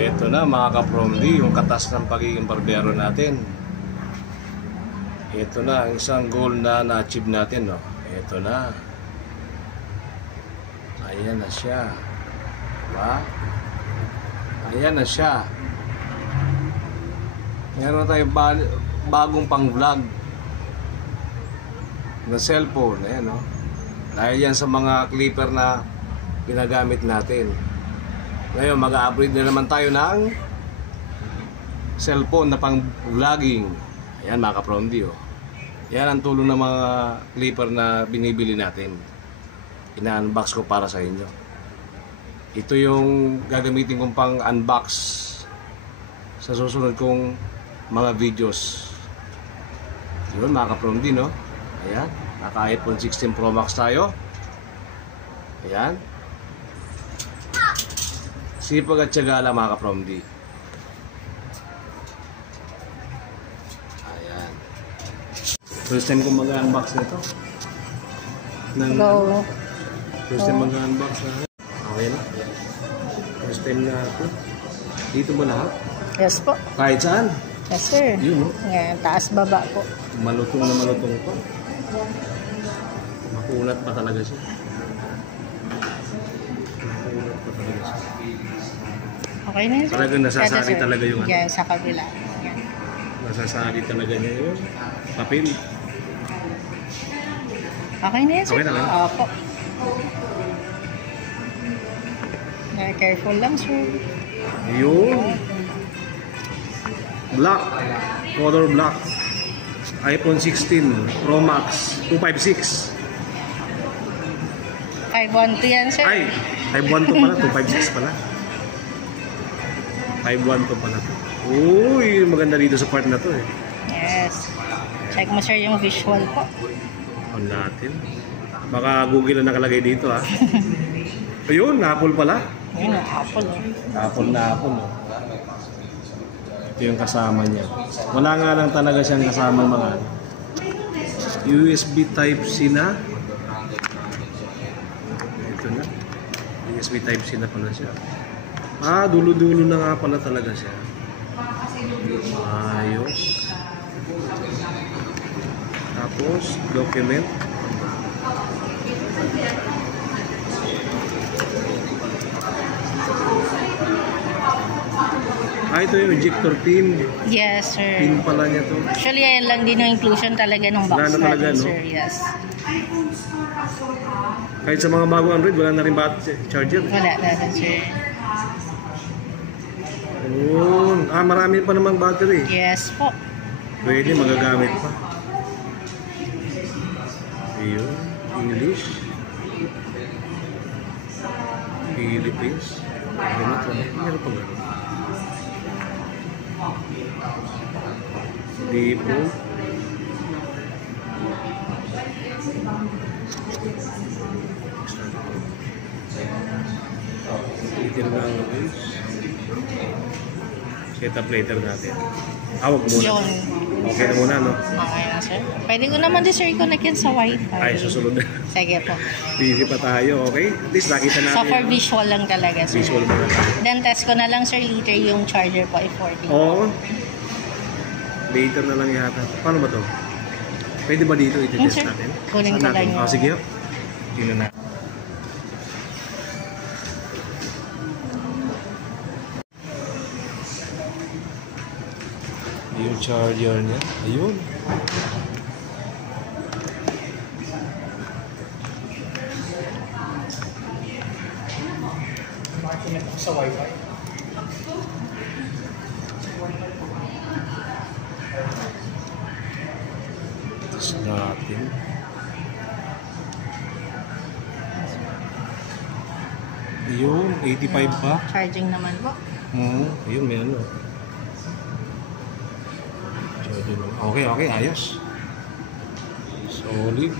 Ito na mga ka-Promdi, yung katas ng pagiging barbero natin. Ito na ang isang goal na na-achieve natin, no? Ito na. Ayan na siya. Diba? Ayan na siya. Meron tayong bagong pang-vlog na cellphone. Ayan, no? Dahil yan sa mga clipper na ginagamit natin. Ngayon, mag-upgrade na naman tayo ng cellphone na pang-vlogging. Ayan mga ka-Promdi, oh. Yan ang tulong ng mga clipper na binibili natin. Ina-unbox ko para sa inyo. Ito yung gagamitin kong pang-unbox sa susunod kong mga videos. Yun mga ka-Promdi, no? Ayan, naka-iPhone 16 Pro Max tayo. Ayan. Sipag at tiyaga lang mga ka-Promdi. Ayan. First time ko mag-unbox nito. Go. First time mag-unbox na. Okay na. First time na ako. Dito mo lahat? Yes po. Kahit saan? Yes sir. Yun, no? Ngayon, taas baba po. Malutong na malutong po. Makunat pa talaga siya. Makunat pa talaga siya. Okay na yun sir. Talagang nasasari talaga yung ano. Yan, sa kabila. Yan. Nasasari talaga niya yung papel. Okay na yun sir. Okay na lang? Opo. Careful lang sir. Yun. Black. Color black. iPhone 16 Pro Max 256. 512 yan sir. Ay, 512 pala, 256 pala. 512 pala to. Uy, maganda dito sa part na to eh. Yes. Check mo sir yung visual po. On natin. Baka Google na nakalagay dito ha. Ayun, Apple pala. Ayun, Apple. Apple na Apple. Oh. Ito yung kasama niya. Wala nga lang talaga siyang kasama mga USB Type-C na. Ito na. USB Type-C na pala siya. Ah, dulo-dulo na nga pala talaga siya. Ayos. Tapos, document. Ah, ito yung ejector pin. Yes sir. Pin pala niya to. Actually, ayan lang din yung inclusion talaga ng box Wala na talaga, natin no? sir. Yes. Kahit sa mga bagong Android, wala na rin charger. Wala na sir. Ayun. Ah, marami pa namang battery. Yes po. Pwede, magagamit pa. Ayun. English. Philippines. Ganun pa. Meron pa gano'n. Dito. Setup later natin. Awag muna. Yun. Okay na muna, no? Okay na sir. Pwede ko naman din sir i-connect yan sa wifi. Ay, susunod na. Sige po. Busy pa tayo, okay? At least nakita natin. So for visual lang talaga sir. Visual mo na. Then test ko na lang sir later yung charger po i-40. Oo. Later na lang yata. Paano ba to? Pwede ba dito i-test Sir, natin? kunin Saan ko lang natin? yun. Oh, sige. Tingnan natin. Yung charger niya. Ayun. Sa wifi. Test natin. Ayun, 85 pa. Charging naman po. Ayun, may ano. Charger naman. Okay, ayos. Solid.